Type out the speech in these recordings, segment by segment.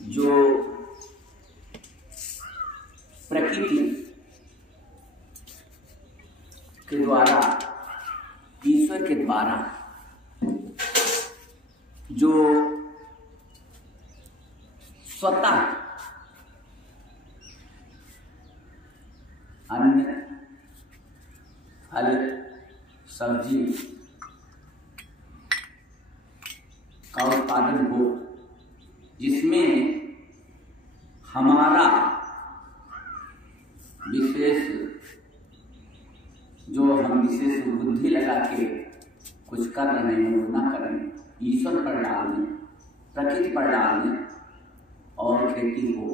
जो प्रकृति के द्वारा, ईश्वर के द्वारा जो स्वतः अन्न, फल, सब्जी का उत्पादन हो, जिसमें हमारा विशेष जो हम विशेष बुद्धि लगा के कुछ कर रहे हैं वो ना करें, ईश्वर पर डाल दें, प्रकृति पर डाल दें और खेती हो।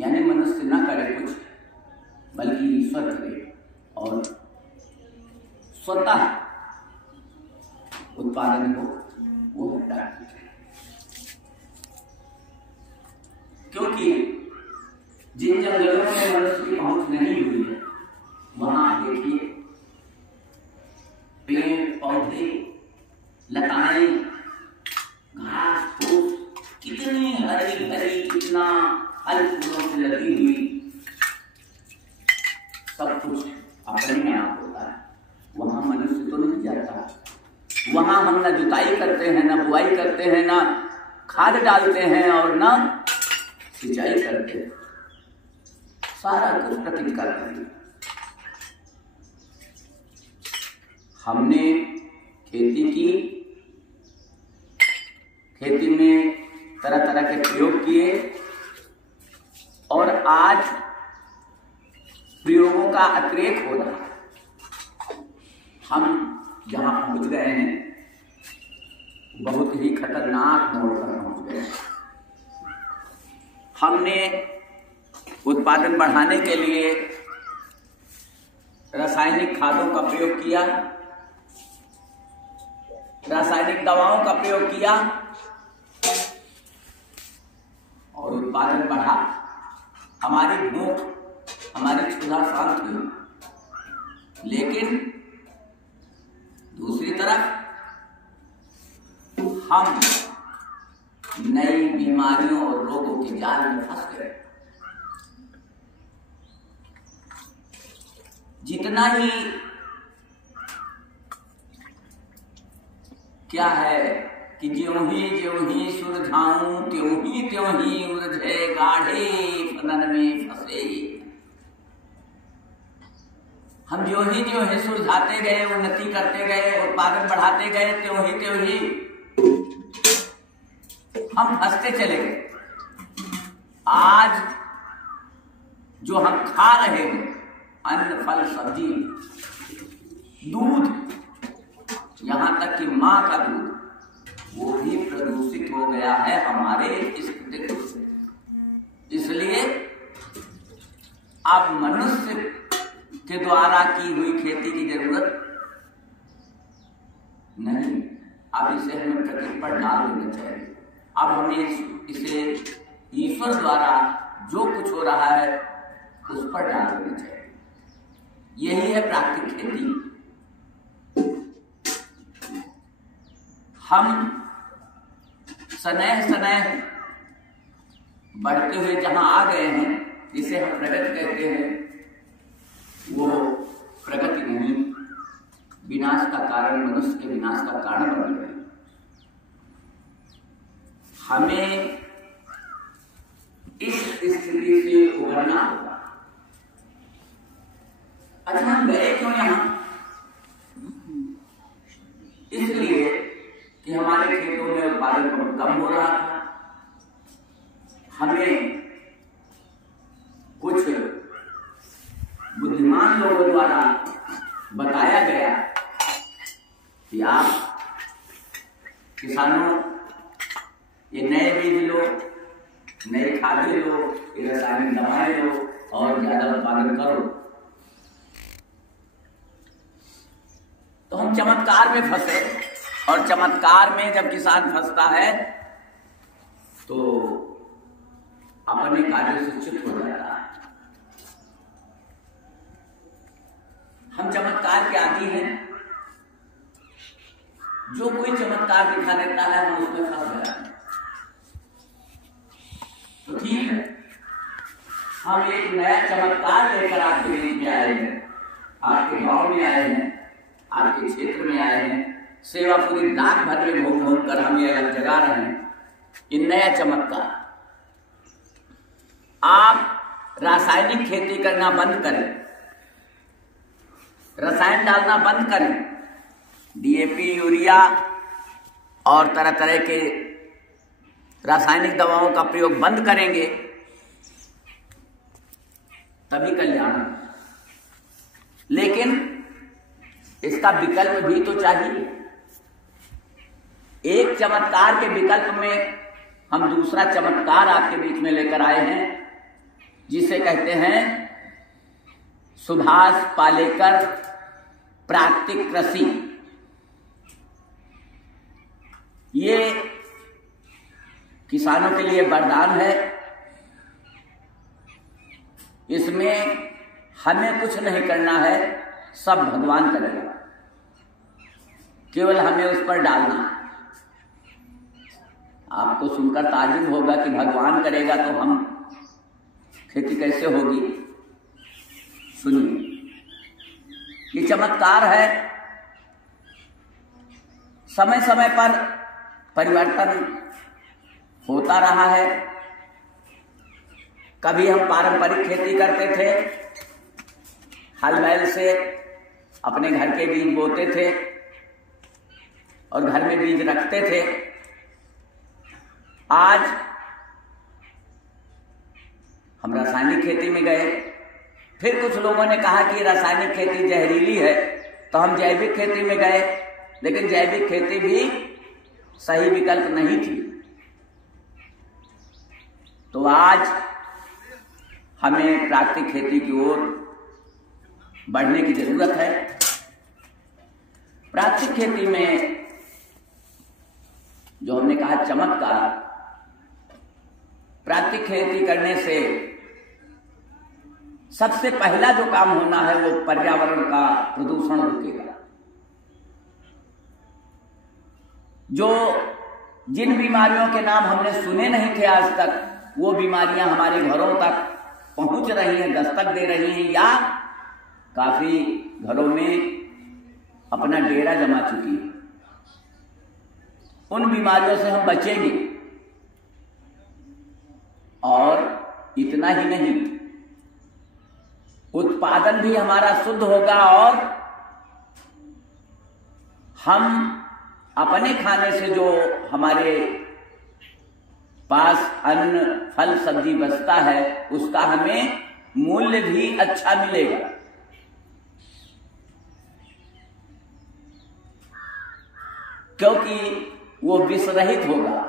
यानी मनुष्य ना करे कुछ, बल्कि ईश्वर करे और स्वतः उत्पादन हो, वो प्राकृतिक है। क्योंकि जिन जंगलों में मनुष्य की पहुंच नहीं हुई है, वहां देखिए पेड़ पौधे, लताएं, घास फूस कितनी हरी हरी, कितना फल फूलों से लगी हुई, सब कुछ अपने में आप होता है। वहां मनुष्य तो नहीं जाता, वहां हम न जुताई करते हैं, न बुआई करते हैं, न खाद डालते हैं और न सिंचाई करते हैं, सारा कुछ प्रकृति करते हैं। हमने खेती की, खेती में तरह तरह के प्रयोग किए और आज प्रयोगों का अतिरेक हो रहा है। हम जहां पहुंच गए हैं बहुत ही खतरनाक मोड़ पर पहुंच गए। हमने उत्पादन बढ़ाने के लिए रासायनिक खादों का प्रयोग किया, रासायनिक दवाओं का प्रयोग किया और उत्पादन बढ़ा। हमारी भूख, हमारी क्षुधा शांत हुई, लेकिन दूसरी तरफ हम नई बीमारियों और रोगों के जाल में फंस गए। जितना ही क्या है कि ज्यों ही सुरझाऊं त्यों ही उलझे गाढ़े फनन में फंसे। हम ज्यों ही सुलझाते गए, उन्नति करते गए, उत्पादन बढ़ाते गए, त्यों ही हम फंसते चले गए। आज जो हम खा रहे हैं, अन्न फल सब्जी, दूध, यहां तक कि मां का दूध, वो भी प्रदूषित हो गया है हमारे इस प्रकृति से। इसलिए अब मनुष्य के द्वारा की हुई खेती की जरूरत नहीं, अब इसे हमें प्रकृति पर डाल देना चाहिए। अब हमें इसे ईश्वर द्वारा जो कुछ हो रहा है उस पर डाल देना चाहिए। यही है प्राकृतिक खेती। हम सनह बढ़ते हुए जहां आ गए हैं, जिसे हम प्रगति कहते हैं, वो प्रगति नहीं, विनाश का कारण, मनुष्य के विनाश का कारण बन गए। हमें इस स्थिति से उभरना होगा। अच्छा, हम गए क्यों यहां? इसलिए कि हमारे खेतों में उत्पादन बहुत कम हो रहा था। हमें कुछ बुद्धिमान लोगों द्वारा बताया गया कि आप किसानों ये नए बीज लो, नए खादें लो, ये रासायनिक दवाएं लो और ज्यादा उत्पादन करो। तो हम चमत्कार में फंसे, और चमत्कार में जब किसान फंसता है तो अपने कार्य से च्युत हो जाता है। हम चमत्कार के आदी हैं, जो कोई चमत्कार दिखा देता है हम उसमें फंस जाते हैं। हम एक नया चमत्कार लेकर आपके बीच में आए हैं, आपके गांव में आए हैं, आपके क्षेत्र में आए हैं। सेवा पूरी रात भर में घूम घूम कर हम ये अलग जगा रहे हैं। ये नया चमत्कार, आप रासायनिक खेती करना बंद करें, रसायन डालना बंद करें, डीएपी, यूरिया और तरह तरह के रासायनिक दवाओं का प्रयोग बंद करेंगे तभी कल्याण। लेकिन इसका विकल्प भी तो चाहिए। एक चमत्कार के विकल्प में हम दूसरा चमत्कार आपके बीच में लेकर आए हैं, जिसे कहते हैं सुभाष पालेकर प्राकृतिक कृषि। ये किसानों के लिए वरदान है। इसमें हमें कुछ नहीं करना है, सब भगवान करेगा, केवल हमें उस पर डालना है। आपको सुनकर ताज्जुब होगा कि भगवान करेगा तो हम खेती कैसे होगी। सुनिए, ये चमत्कार है। समय समय पर परिवर्तन होता रहा है। कभी हम पारंपरिक खेती करते थे, हल बैल से अपने घर के बीज बोते थे और घर में बीज रखते थे। आज हम रासायनिक खेती में गए। फिर कुछ लोगों ने कहा कि रासायनिक खेती जहरीली है, तो हम जैविक खेती में गए। लेकिन जैविक खेती भी सही विकल्प नहीं थी। तो आज हमें प्राकृतिक खेती की ओर बढ़ने की जरूरत है। प्राकृतिक खेती में जो हमने कहा चमत्कार, प्राकृतिक खेती करने से सबसे पहला जो काम होना है वो पर्यावरण का प्रदूषण रुकेगा। जो जिन बीमारियों के नाम हमने सुने नहीं थे आज तक, वो बीमारियां हमारे घरों तक पहुंच रही हैं, दस्तक दे रही हैं, या काफी घरों में अपना डेरा जमा चुकी है। उन बीमारियों से हम बचेंगे। और इतना ही नहीं, उत्पादन भी हमारा शुद्ध होगा और हम अपने खाने से जो हमारे पास अन्न, फल, सब्जी बचता है, उसका हमें मूल्य भी अच्छा मिलेगा। क्योंकि वो विष रहित होगा।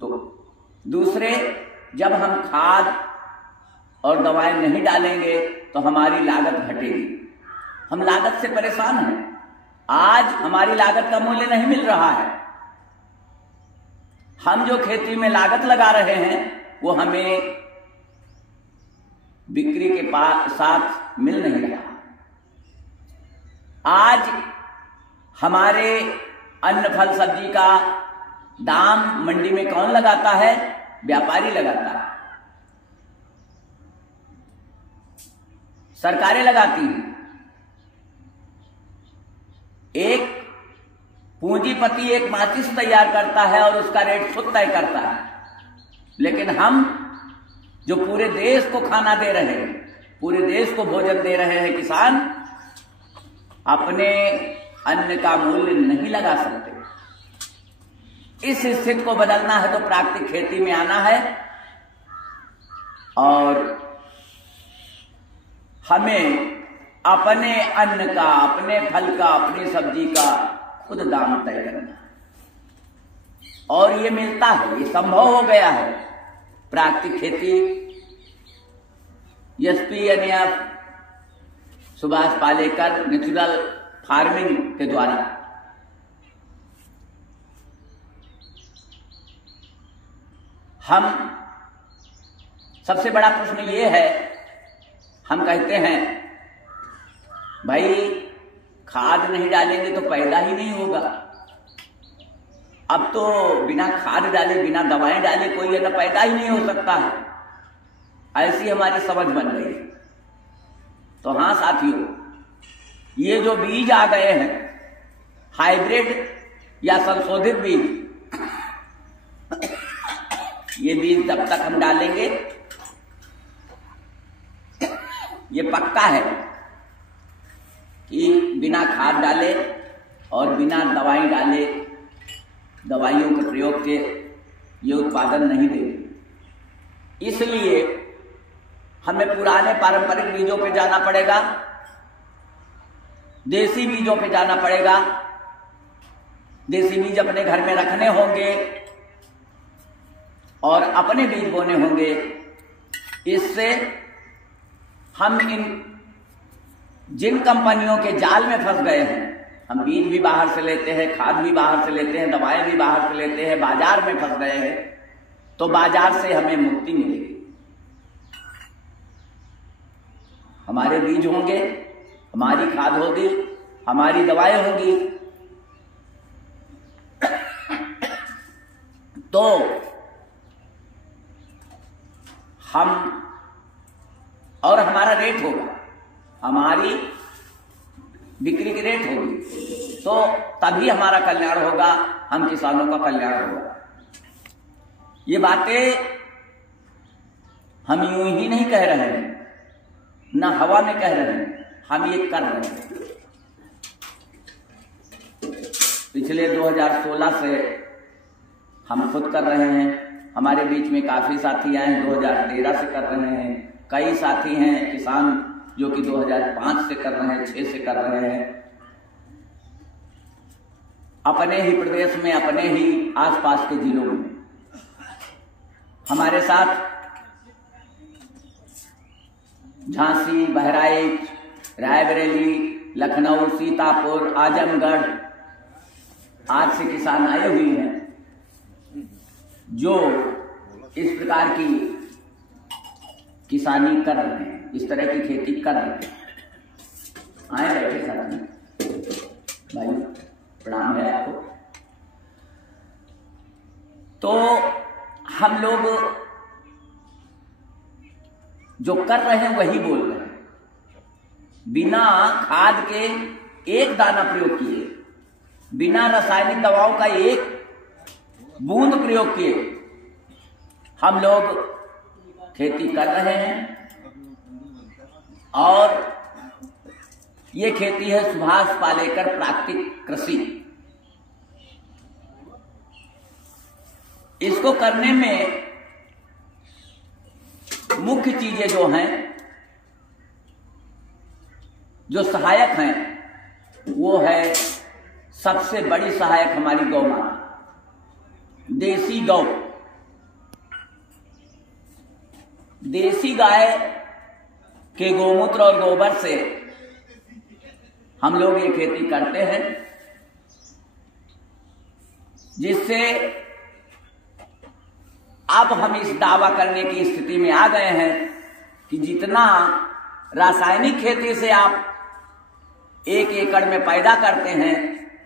तो दूसरे, जब हम खाद और दवाएं नहीं डालेंगे तो हमारी लागत घटेगी। हम लागत से परेशान हैं। आज हमारी लागत का मूल्य नहीं मिल रहा है। हम जो खेती में लागत लगा रहे हैं वो हमें बिक्री के साथ मिल नहीं रहा। आज हमारे अन्न, फल, सब्जी का दाम मंडी में कौन लगाता है? व्यापारी लगाता है, सरकारें लगाती हैं। एक पूंजीपति एक माचिस तैयार करता है और उसका रेट खुद तय करता है। लेकिन हम जो पूरे देश को खाना दे रहे हैं, पूरे देश को भोजन दे रहे हैं, किसान अपने अन्न का मूल्य नहीं लगा सकते। इस स्थिति को बदलना है तो प्राकृतिक खेती में आना है और हमें अपने अन्न का, अपने फल का, अपनी सब्जी का खुद दाम तय करना है। और ये मिलता है, ये संभव हो गया है। प्राकृतिक खेती एसपीएनएफ, सुभाष पालेकर नेचुरल फार्मिंग के द्वारा हम, सबसे बड़ा प्रश्न ये है, हम कहते हैं भाई खाद नहीं डालेंगे तो पैदा ही नहीं होगा। अब तो बिना खाद डाले, बिना दवाएं डाले कोई अन्न पैदा ही नहीं हो सकता है। ऐसी हमारी समझ बन गई। तो हाँ साथियों, ये जो बीज आ गए हैं हाइब्रिड या संशोधित बीज, ये बीज जब तक हम डालेंगे, ये पक्का है कि बिना खाद डाले और बिना दवाई डाले, दवाइयों के प्रयोग के ये उत्पादन नहीं देते। इसलिए हमें पुराने पारंपरिक बीजों पे जाना पड़ेगा, देसी बीजों पे जाना पड़ेगा। देसी बीज अपने घर में रखने होंगे और अपने बीज बोने होंगे। इससे हम इन जिन कंपनियों के जाल में फंस गए हैं, हम बीज भी बाहर से लेते हैं, खाद भी बाहर से लेते हैं, दवाएं भी बाहर से लेते हैं, बाजार में फंस गए हैं, तो बाजार से हमें मुक्ति मिलेगी। हमारे बीज होंगे, हमारी खाद होगी, हमारी दवाएं होंगी, तो हम और हमारा रेट होगा, हमारी बिक्री की रेट होगी, तो तभी हमारा कल्याण होगा, हम किसानों का कल्याण होगा। ये बातें हम यूं ही नहीं कह रहे हैं, ना हवा में कह रहे हैं, हम ये कर रहे हैं। पिछले 2016 से हम खुद कर रहे हैं, हमारे बीच में काफी साथी आए हैं 2013 से कर रहे हैं, कई साथी हैं किसान जो कि 2005 से कर रहे हैं, 6 से कर रहे हैं। अपने ही प्रदेश में, अपने ही आसपास के जिलों में हमारे साथ झांसी, बहराइच, रायबरेली, लखनऊ, सीतापुर, आजमगढ़ आज से किसान आए हुए हैं जो इस प्रकार की किसानी कर रहे हैं, इस तरह की खेती कर रहे हैं। आए बैठे साथी भाई, प्रणाम है आपको। तो हम लोग जो कर रहे हैं वही बोल रहे हैं, बिना खाद के एक दाना प्रयोग किए, बिना रासायनिक दवाओं का एक बूंद प्रयोग किए हम लोग खेती कर रहे हैं। और ये खेती है सुभाष पालेकर प्राकृतिक कृषि। इसको करने में मुख्य चीजें जो हैं, जो सहायक हैं, वो है सबसे बड़ी सहायक हमारी गौ माता, देसी गौ। देसी गाय के गोमूत्र और गोबर से हम लोग ये खेती करते हैं, जिससे अब हम इस दावा करने की स्थिति में आ गए हैं कि जितना रासायनिक खेती से आप 1 एकड़ में पैदा करते हैं,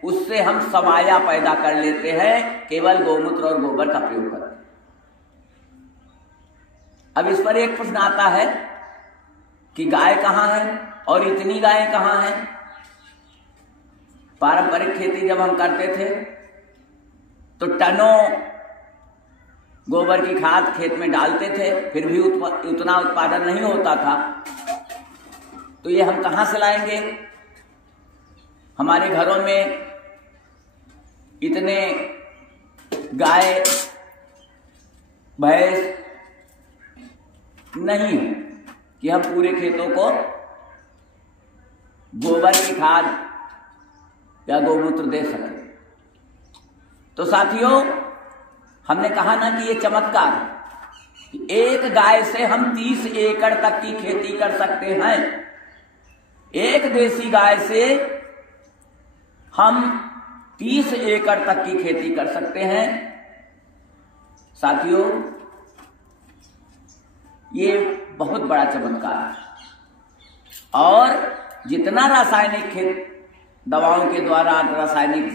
उससे हम सवाया पैदा कर लेते हैं केवल गोमूत्र और गोबर का प्रयोग करके। अब इस पर एक प्रश्न आता है कि गाय कहाँ है और इतनी गायें कहाँ हैं। पारंपरिक खेती जब हम करते थे तो टनों गोबर की खाद खेत में डालते थे, फिर भी उतना उत्पादन नहीं होता था। तो ये हम कहाँ से लाएंगे? हमारे घरों में इतने गाय भैंस नहीं है कि हम पूरे खेतों को गोबर की खाद या गोमूत्र दे सके। तो साथियों, हमने कहा ना कि ये चमत्कार कि एक गाय से हम 30 एकड़ तक की खेती कर सकते हैं। एक देसी गाय से हम 30 एकड़ तक की खेती कर सकते हैं। साथियों, ये बहुत बड़ा चमत्कार है। और जितना रासायनिक दवाओं के द्वारा, रासायनिक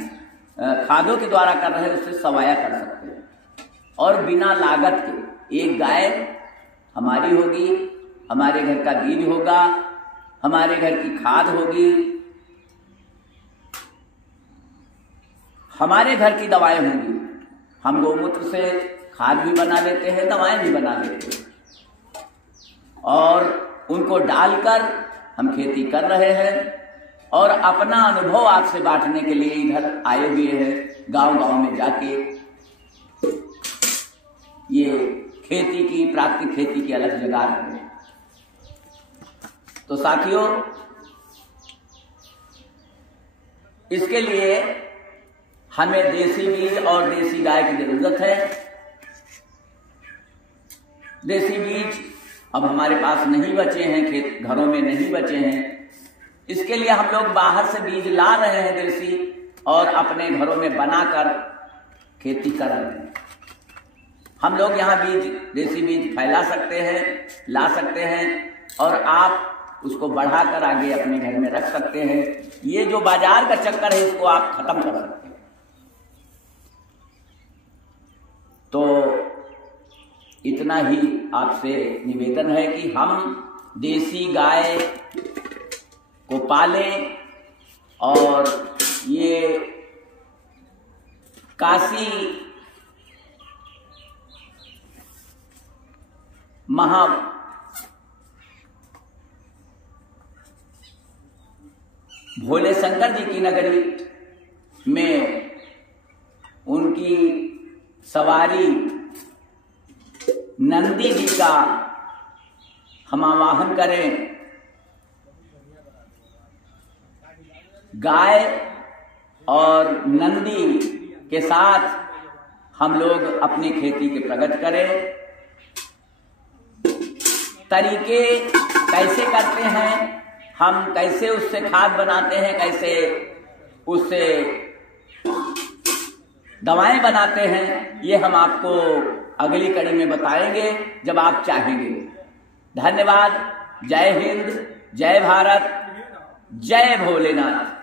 खादों के द्वारा कर रहे हैं, उससे सवाया कर सकते हैं। और बिना लागत के एक गाय हमारी होगी, हमारे घर का बीज होगा, हमारे घर की खाद होगी, हमारे घर की दवाएं होंगी। हम गौमूत्र से खाद भी बना लेते हैं, दवाएं भी बना लेते हैं, और उनको डालकर हम खेती कर रहे हैं और अपना अनुभव आपसे बांटने के लिए इधर आए हुए हैं। गांव-गांव में जाके ये खेती की, प्राकृतिक खेती की अलग जगह है। तो साथियों, इसके लिए हमें देसी बीज और देसी गाय की जरूरत है। देसी बीज अब हमारे पास नहीं बचे हैं, खेत घरों में नहीं बचे हैं, इसके लिए हम लोग बाहर से बीज ला रहे हैं देसी, और अपने घरों में बनाकर खेती कर रहे हैं। हम लोग यहाँ बीज, देसी बीज फैला सकते हैं, ला सकते हैं, और आप उसको बढ़ाकर आगे अपने घर में रख सकते हैं। ये जो बाजार का चक्कर है, इसको आप खत्म कर सकते हैं। तो इतना ही आपसे निवेदन है कि हम देसी गाय को पालें, और ये काशी भोले शंकर जी की नगरी में उनकी सवारी नंदी जी का हम आवाहन करें। गाय और नंदी के साथ हम लोग अपनी खेती के प्रगति करें। तरीके कैसे करते हैं, हम कैसे उससे खाद बनाते हैं, कैसे उससे दवाएं बनाते हैं, ये हम आपको अगली कड़ी में बताएंगे जब आप चाहेंगे। धन्यवाद। जय हिंद, जय भारत, जय भोलेनाथ।